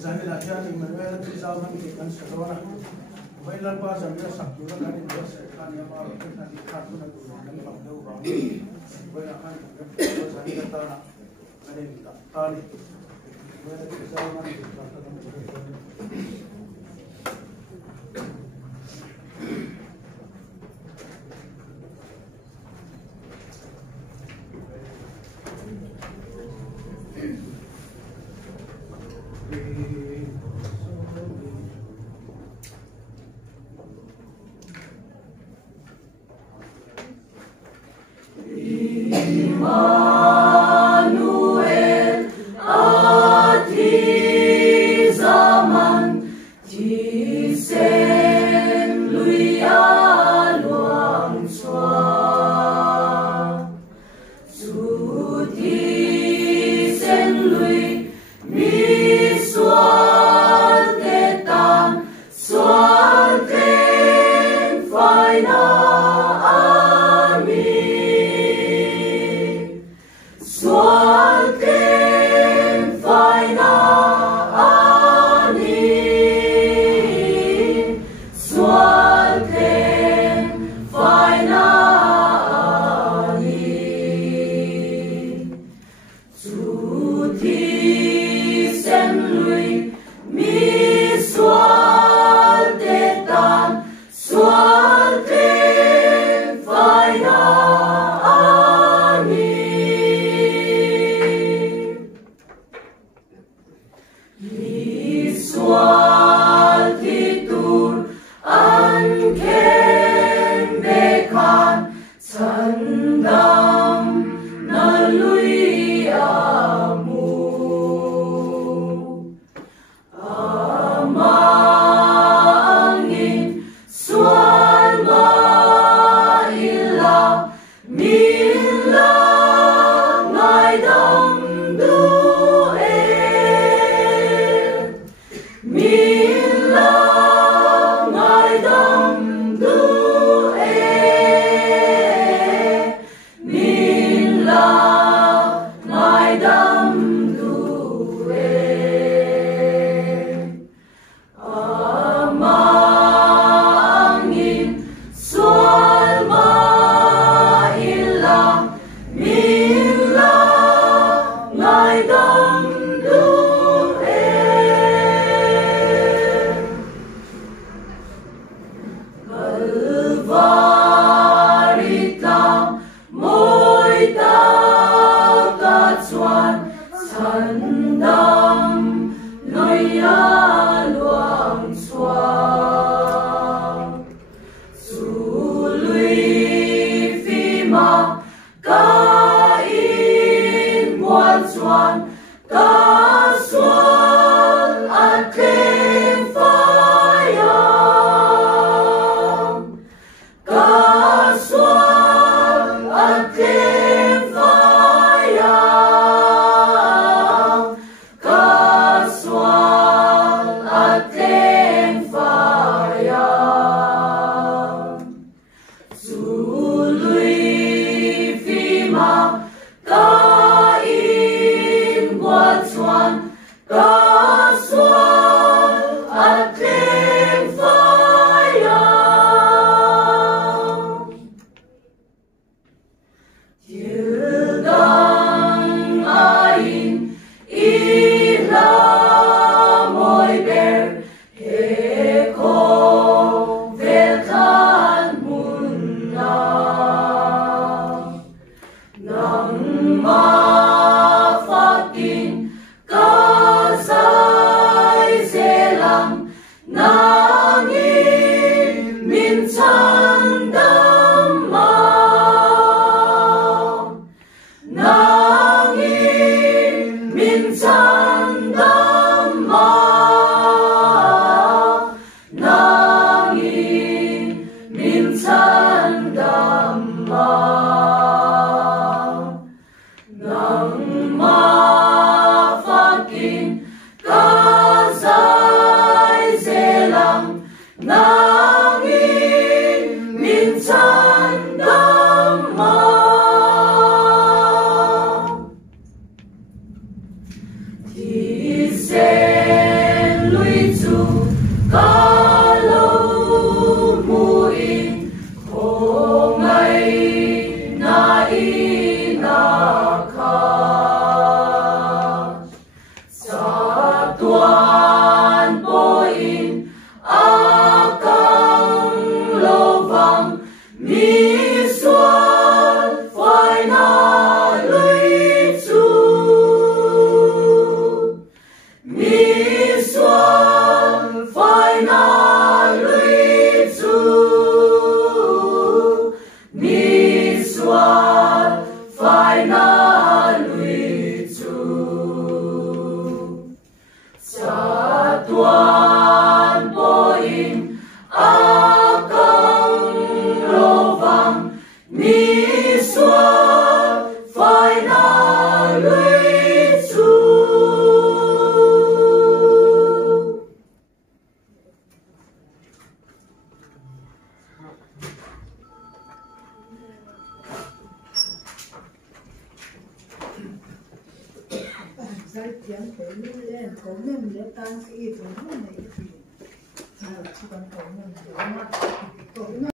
Zani la dia ni Manuel ti sao nang ki kan sa dona vai lan pa jam ya sak tu kan ni bos kan ya ba kan ni khat tu na tu nang pa do ba vai na kan ko zani ka ta na ane ni ta ni vai ti sao nang ki ka ta Nang mafakin ka sa phải na lụy chu sa tuan po in a công lô vang ni xóa phải na lụy chu giải tiếng tới lên có nên để tăng cái ý tưởng này thì chỉ cần có nên